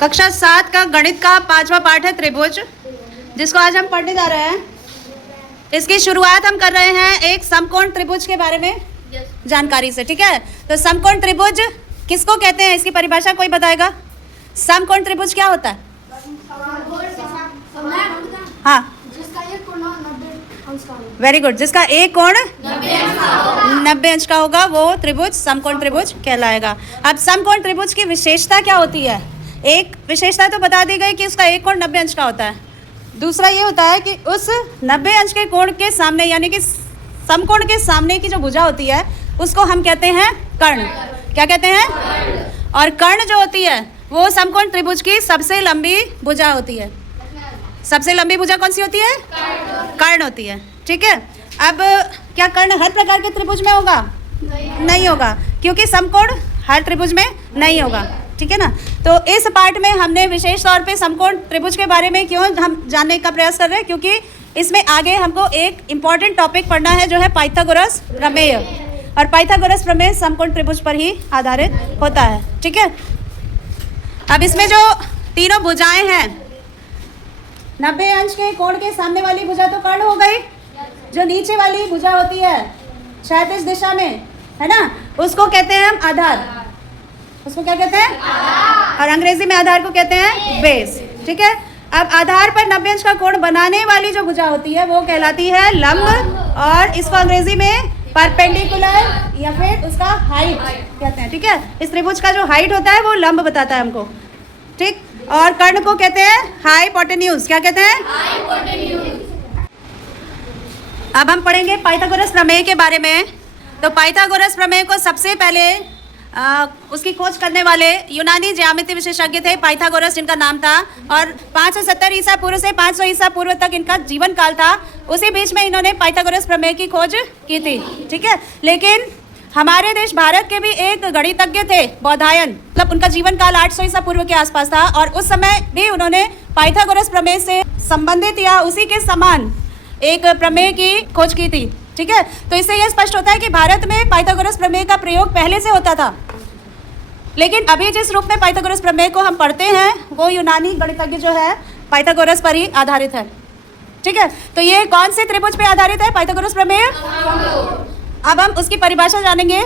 कक्षा 7 का गणित का 5वां पाठ है त्रिभुज, जिसको आज हम पढ़ने जा रहे हैं। इसकी शुरुआत हम कर रहे हैं एक समकोण त्रिभुज के बारे में जानकारी से, ठीक है। तो समकोण त्रिभुज किसको कहते हैं, इसकी परिभाषा कोई बताएगा? समकोण त्रिभुज क्या होता है? हाँ, वेरी गुड। जिसका एक कोण 90 अंश का होगा वो त्रिभुज समकोण त्रिभुज कहलाएगा। अब समकोण त्रिभुज की विशेषता क्या होती है? एक विशेषता तो बता दी गई कि उसका एक कोण 90 अंश का होता है। दूसरा ये होता है कि उस 90 अंश के कोण के सामने, यानी कि समकोण के सामने की जो भुजा होती है उसको हम कहते हैं कर्ण। क्या कहते हैं? और कर्ण जो होती है वो समकोण त्रिभुज की सबसे लंबी भुजा होती है। सबसे लंबी भुजा कौन सी होती है? कर्ण होती है, ठीक है। अब क्या कर्ण हर प्रकार के त्रिभुज में होगा? नहीं होगा, क्योंकि समकोण हर त्रिभुज में नहीं होगा, ठीक है ना। तो इस पाठ में हमने विशेष तौर पे समकोण त्रिभुज के बारे में क्यों हम जानने का प्रयास कर रहे हैं, क्योंकि इसमें आगे हमको एक इम्पॉर्टेंट टॉपिक पढ़ना है जो है पाइथागोरस प्रमेय। और पाइथागोरस प्रमेय समकोण त्रिभुज पर ही आधारित होता है, ठीक है। अब इसमें जो तीनों भुजाएं हैं, 90 अंश के कोण के सामने वाली भुजा तो कर्ण हो गई। जो नीचे वाली भुजा होती है क्षैतिज दिशा में, है ना, उसको कहते हैं हम आधार। उसको क्या कहते हैं? और अंग्रेजी में आधार को कहते हैं बेस, ठीक है। अब आधार पर 90 अंश का कोण बनाने वाली जो भुजा होती है वो कहलाती है लंब, और इसको अंग्रेजी में परपेंडिकुलर या फिर उसका हाइट कहते हैं, ठीक है। इस त्रिभुज का जो हाइट होता है वो लंब बताता है हमको, ठीक। और कर्ण को कहते हैं हाइपोटेन्यूज। क्या कहते हैं? हाइपोटेन्यूज। अब हम पढ़ेंगे पाइथागोरस प्रमेय के बारे में। तो पाइथागोरस प्रमेय को सबसे पहले उसकी खोज करने वाले यूनानी ज्यामिति विशेषज्ञ थे पाइथागोरस, जिनका नाम था। और 570 ईसा पूर्व से 500 ईसा पूर्व तक इनका जीवन काल था। उसी बीच में इन्होंने पाइथागोरस प्रमेय की खोज की थी, ठीक है। लेकिन हमारे देश भारत के भी एक गणितज्ञ थे बौधायन, मतलब उनका जीवन काल 800 ईसा पूर्व के आसपास था, और उस समय भी उन्होंने पाइथागोरस प्रमेय से संबंधित या उसी के समान एक प्रमेय की खोज की थी, ठीक है। तो इससे यह स्पष्ट होता है कि भारत में पाइथागोरस प्रमेय का प्रयोग पहले से होता था, लेकिन अभी जिस रूप में पाइथागोरस प्रमेय को हम पढ़ते हैं वो यूनानी गणितज्ञ जो है पाइथागोरस पर ही आधारित है, ठीक है। तो ये कौन से त्रिभुज पे आधारित है पाइथागोरस प्रमेय? अब हम उसकी परिभाषा जानेंगे।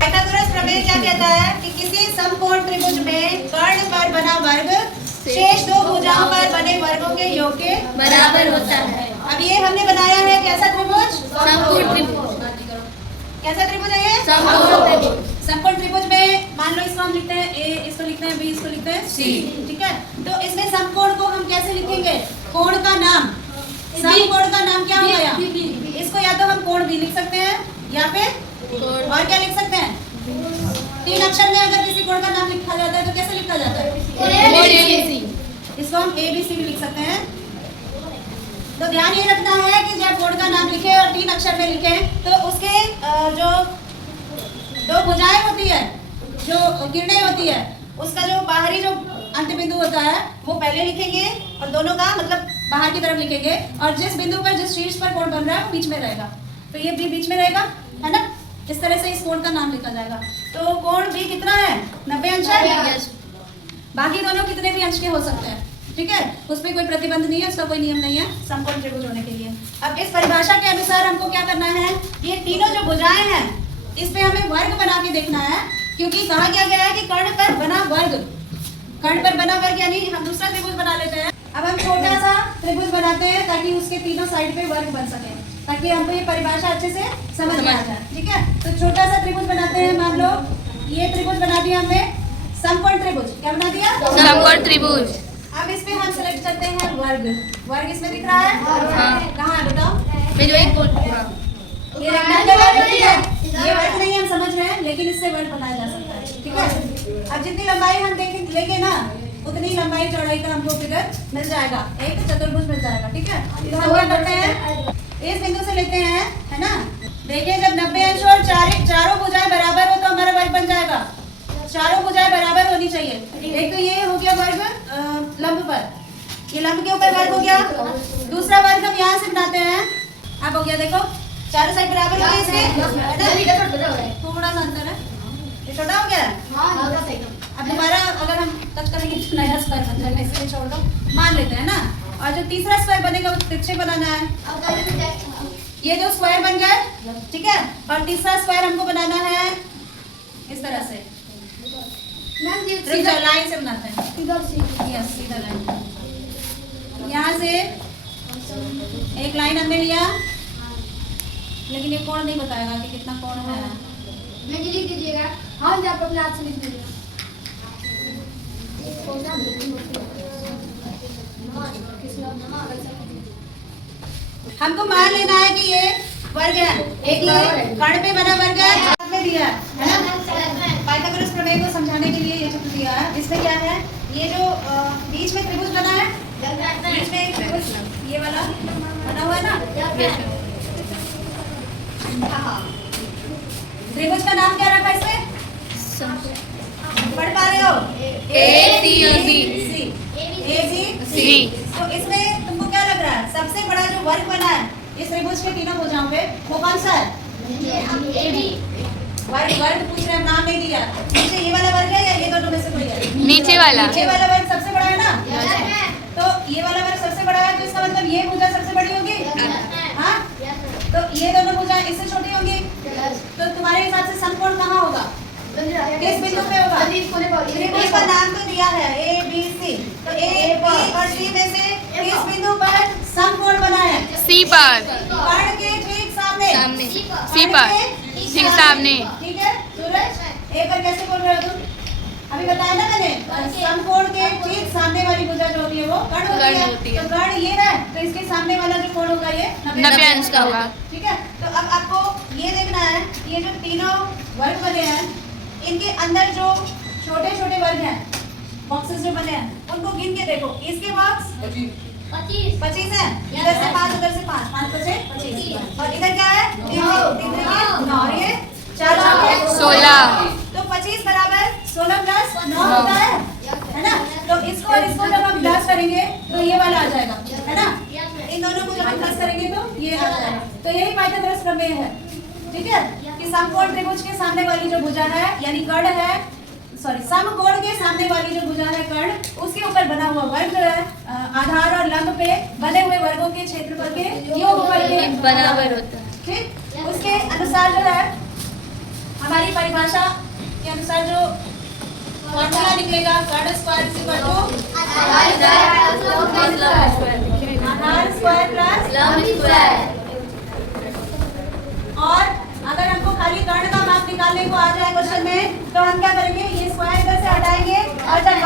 पाइथागोरस प्रमेय क्या कहता है कि किसी समकोण त्रिभुज में कर्ण पर बना वर्ग शेष दो भुजाओं पर बने वर्गों के योग के बराबर होता है। अब ये हमने बनाया है कैसा त्रिभुज? समकोण त्रिभुज। कैसा त्रिभुज है ये? समकोण त्रिभुज। समकोण त्रिभुज में मान लो इसको हम लिखते हैं ए, इसको लिखते हैं बी, इसको लिखते हैं सी, ठीक है। तो इसमें समकोण को हम कैसे लिखेंगे? कोण का नाम, समकोण का नाम क्या होगा? इसको या तो हम कोण भी लिख सकते हैं या फिर और क्या लिख सकते हैं? 3 अक्षर में अगर किसी कोण का नाम लिखा जाता है तो कैसे लिखा जाता है? इसको हम ABC भी लिख सकते हैं। तो ध्यान ये रखना है कि जब कोण का नाम लिखे और 3 अक्षर में लिखे तो उसके जो दो भुजाएं होती है, जो किरणें होती है, उसका जो बाहरी जो अंत बिंदु होता है वो पहले लिखेंगे और दोनों का मतलब बाहर की तरफ लिखेंगे, और जिस बिंदु पर जिस शीर्ष पर कोण बन रहा है वो बीच में रहेगा। तो ये भी बीच में रहेगा, है ना। इस तरह से इस कोण का नाम लिखा जाएगा। तो कोण भी कितना है? 90 अंश है। बाकी दोनों कितने भी अंश के हो सकते हैं, ठीक है। उसमें कोई प्रतिबंध नहीं है, उसका कोई नियम नहीं है समकोण त्रिभुज होने के लिए। अब इस परिभाषा के अनुसार हमको क्या करना है, ये तीनों जो भुजाएं हैं इस पे हमें वर्ग बना के देखना है, क्योंकि कहा क्या गया है कि कर्ण पर बना वर्ग, कर्ण पर बना वर्ग यानी हम दूसरा त्रिभुज बना लेते हैं। अब हम छोटा सा त्रिभुज बनाते हैं ताकि उसके तीनों साइड पे वर्ग बन सके, ताकि हमको ये परिभाषा अच्छे से समझ में आ जाए, ठीक है। तो छोटा सा त्रिभुज बनाते हैं। मान लो ये त्रिभुज बना दिया हमने समकोण त्रिभुज। क्या बना दिया? समकोण त्रिभुज। अब इस पे हम सेलेक्ट करते हैं वर्ग। वर्ग इसमें दिख रहा है? कहाँ है बताओ? ये रेक्टेंगल है, ये वर्ग नहीं हम समझ रहे हैं, लेकिन इससे वर्ग बनाया जा सकता है, ठीक है। अब जितनी लंबाई हम लेंगे ना उतनी लंबाई चौड़ाई का हमको फिगर मिल जाएगा, एक चतुर्भुज मिल जाएगा, ठीक है। तो हम क्या करते हैं, इस बिंदु से लेते हैं, है ना। देखिए जब 90 अंश और चारों भुजाएं बराबर हो तो हमारा वर्ग बन जाएगा। चारों भुजाएं बराबर होनी चाहिए। एक तो ये हो गया वर्ग लंब पर, ये लंब के ऊपर वर्ग हो गया। दूसरा वर्ग हम यहाँ से बनाते हैं। अब हो गया, देखो चारों साइड बराबर हो गई इसके, थोड़ा सा अंतर है, ये छोटा हो गया। अब दोबारा अगर हम टच करेंगे तो नया स्क्वायर बन जाएगा, इसलिए छोड़ दो, मान लेते हैं ना। और जो तीसरा स्क्वायर बनेगा वो तिरछे बनाना है। ये जो स्क्वायर बन गया, ठीक है, और तीसरा स्क्वायर हमको बनाना है इस तरह से, सीधा लाइन से बनाते हैं, यस सीधा लाइन। यहाँ से एक लाइन हमने लिया, लेकिन ये कोण नहीं बताएगा कि कितना कोण है। मैं लिख दीजिएगा। हाँ, आप अपने हाथ से लिख दीजिएगा। हमको मान लेना है कि ये वर्ग है, एक ये कर्ण पे बना वर्ग है, हाथ में दिया है ना। पाइथागोरस प्रमेय को समझाने के लिए ये चित्र दिया है। इसमें क्या है, ये जो बीच में त्रिभुज बना है, बीच में एक त्रिभुज ये वाला बना हुआ है ना, त्रिभुज का नाम क्या रखा इसमें, पढ़ पा रहे हो, ABC। तो इसमें तुमको क्या लग रहा है, सबसे बड़ा जो वर्ग बना है इस त्रिभुज के तीनों भुजाओं पे, वो कौन सा है, वर्ग पूछ रहे हैं, नाम नहीं दिया। नीचे ये वाला वर्ग है या ये दोनों में से कोई है, नीचे वाला वर्ग सबसे बड़ा है ना। तो ये वाला वर्ग सबसे बड़ा है, तो इसका मतलब ये भुजा सबसे बड़ी होगी। हाँ, तो ये दोनों भुजा इससे छोटी होंगी। तो तुम्हारे हिसाब से समकोण कहाँ होगा, किस बिंदु पे होगा, त्रिभुज का नाम तो दिया है ABC। तो A, B और C में से किस बिंदु पर समकोण बना है, C पर, कर्ण के ठीक सामने, C पर ठीक सामने। ठीक है सूरज, एक बार कैसे बोल रहे हो तुम, अभी बताया ना मैंने, समकोण के ठीक सामने वाली भुजा जो होती है वो कर्ण होती है। तो कर्ण ये है, तो इसके सामने वाला जो कोण होगा ये 90 अंश का होगा। ठीक है, तो अब आपको ये देखना है, ये जो तीनों वर्ग बने हैं, इनके अंदर जो छोटे छोटे वर्ग हैं, बॉक्सेस जो बने हैं, उनको गिन के देखो। इसके बॉक्स 25 है, इधर से 5 उधर से 5, 5 बचे 25, और इधर क्या है 3 और ये 4 16। तो 25 बराबर 16 प्लस 9 होता है ना। तो इसको और इसको जब हम प्लस करेंगे तो ये वाला आ जाएगा, है ना। इन दोनों को जब हम प्लस करेंगे तो ये आ जाएगा। तो यही पाइथागोरस प्रमेय है, ठीक है, कि समकोण त्रिभुज के सामने वाली जो भुजा है, यानी कर्ण है, सॉरी समकोण के सामने वाली जो भुजा है कर्ण, उसके ऊपर बना हुआ वर्ग जो है, आधार और लंब पे बने हुए वर्गों के क्षेत्रफल के योगफल के बराबर होता है। ठीक, उसके अनुसार जो है, हमारी परिभाषा के अनुसार जो फॉर्मूला निकलेगा, कर्ण स्क्वायर इक्वल टू आधार स्क्वायर प्लस लंब स्क्वायर। और अगर हमको खाली कर्ण का माप निकालने को आ जाए क्वेश्चन में, तो हम क्या करेंगे, ये स्क्वायर इधर से हटाएंगे, और जब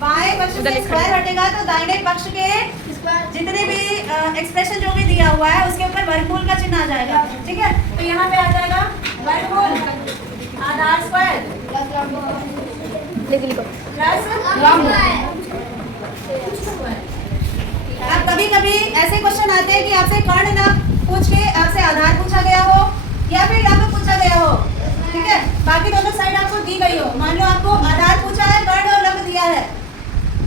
बाएं पक्ष से स्क्वायर हटेगा तो दाहिने पक्ष के जितने भी एक्सप्रेशन जो भी दिया हुआ है उसके ऊपर वर्गमूल का चिन्ह आ जाएगा। ठीक है, तो यहाँ पे आ जाएगा वर्गमूल आधार स्क्वायर प्लस लंब। अब कभी कभी ऐसे क्वेश्चन आते हैं कि आपसे कर्ण ना पूछ के आपसे आधार पूछा गया हो या फिर लंब पूछा गया हो, ठीक है, बाकी दोनों साइड आपको दी गई हो। मान लो आपको आधार पूछा है, कर्ण और लंब दिया है,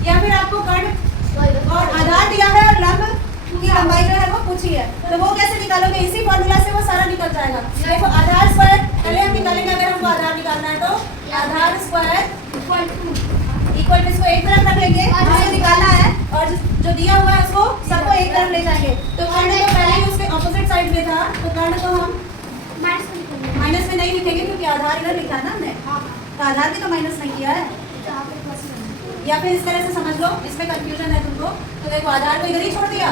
या फिर आपको कर्ण और आधार दिया है और लंब की लंबाई जो है वो पूछी है, तो वो कैसे निकालोगे, इसी फॉर्मूला से वो सारा निकल जाएगा। देखो आधार स्क्वायर पहले हम निकालेंगे, अगर हमको आधार निकालना है तो आधार स्क्वायर इक्वल टू, इसको एक तरफ रख लेंगे, जिसे निकालना है, और जो दिया हुआ है उसको सबको एक तरफ ले जाएंगे। तो कर्ण तो पहले ही उसके ऑपोजिट साइड में था, तो कर्ण को हम माइनस में नहीं लिखेंगे क्योंकि आधार इधर लिखा है ना हमने, तो आधार भी तो माइनस नहीं किया है। या फिर इस तरह से समझ लो, इसमें कंफ्यूजन है तुमको, तो देखो आधार को इधर ही छोड़ दिया,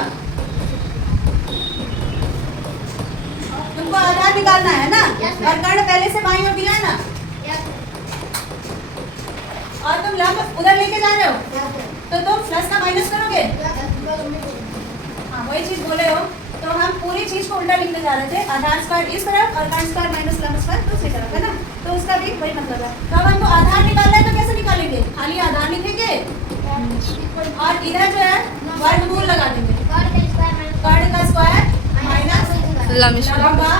तुमको आधार निकालना है ना, और कर्ण पहले से बाईं ओर दिया है ना, और तुम लंब उधर लेके जा रहे हो, तो तुम प्लस का माइनस करोगे। हाँ, वही चीज बोले हो, तो हम पूरी चीज को उल्टा लिखने जा रहे थे, आधार स्क्वायर इस तरफ और कर्ण स्क्वायर माइनस लंब स्क्वायर दूसरी तरफ, है ना। तो उसका भी वही मतलब है। तो अब हमको आधार निकालना है, तो कैसे निकालेंगे, खाली आधार लिखेंगे और इधर जो है वर्गमूल लगा देंगे, कर्ण का स्क्वायर माइनस लंब का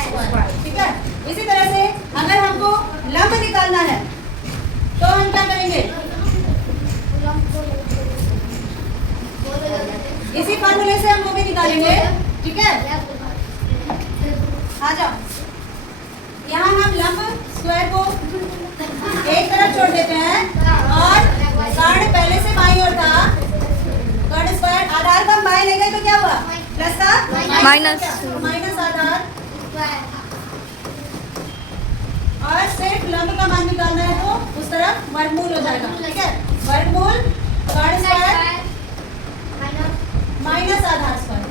स्क्वायर। ठीक है, इसी तरह से अगर हमको लंब निकालना है तो हम क्या करेंगे, इसी फॉर्मूले से हम वो भी निकालेंगे। ठीक है, आ जाओ, यहाँ हम लंब स्क्वायर को एक तरफ छोड़ देते हैं और कर्ण पहले से बाईं ओर था, कर्ण स्क्वायर आधार का हम बाएं ले गए तो क्या हुआ? प्लस का माइनस। माइनस आधार और सिर्फ लंब का मान निकालना है तो उस तरफ वर्गमूल हो जाएगा, ठीक है? वर्गमूल कर्ण स्क्वायर माइनस आधार स्क्वायर।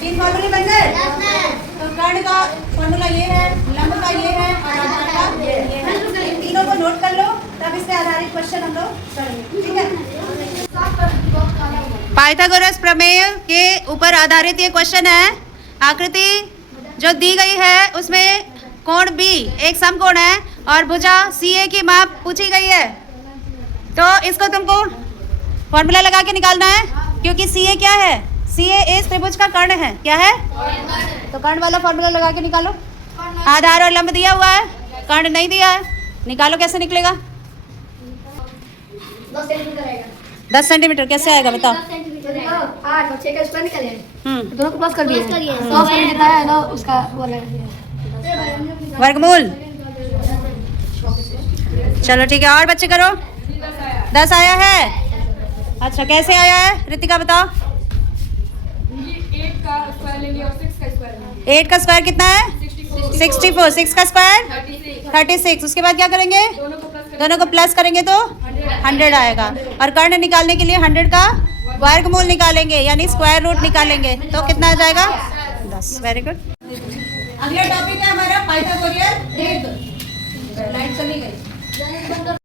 तीन फॉर्मूले बन गए। तो कर्ण का फॉर्मूला ये है, लंब का ये है और आधार का ये है। इन तीनों को नोट कर लो, तब इस पे आधारित क्वेश्चन हम लोग करेंगे, ठीक है? पाइथागोरस प्रमेय के ऊपर आधारित ये क्वेश्चन है। आकृति जो दी गई है उसमें कोण B एक समकोण है और भुजा CA की माप पूछी गई है, तो इसको तुमको फॉर्मूला लगा के निकालना है, क्योंकि CA क्या है? CA इस त्रिभुज का कर्ण है। क्या है? तो कर्ण वाला फॉर्मूला लगा के निकालो। आधार और लंब दिया हुआ है, कर्ण नहीं दिया है, निकालो कैसे निकलेगा? 10 सेंटीमीटर कैसे आएगा बताओ? 8 और 6 का स्क्वायर निकाले, दोनों को प्लस कर दिए 100 से जितना है ना उसका वो लगा दिया वर्गमूल। चलो ठीक है, और बच्चे करो। 10 आया है। अच्छा कैसे आया है रितिका बताओ? 8 का स्क्वायर कितना है? 64। 6 का स्क्वायर 36। उसके बाद क्या करेंगे? दोनों को प्लस करेंगे तो 100 आएगा। और कर्ण निकालने के लिए 100 का वर्गमूल निकालेंगे, यानी स्क्वायर रूट निकालेंगे, तो कितना आ जाएगा? 10। Very good. अगला टॉपिक है हमारा पाइथागोरियन रेख। लाइट चली गई।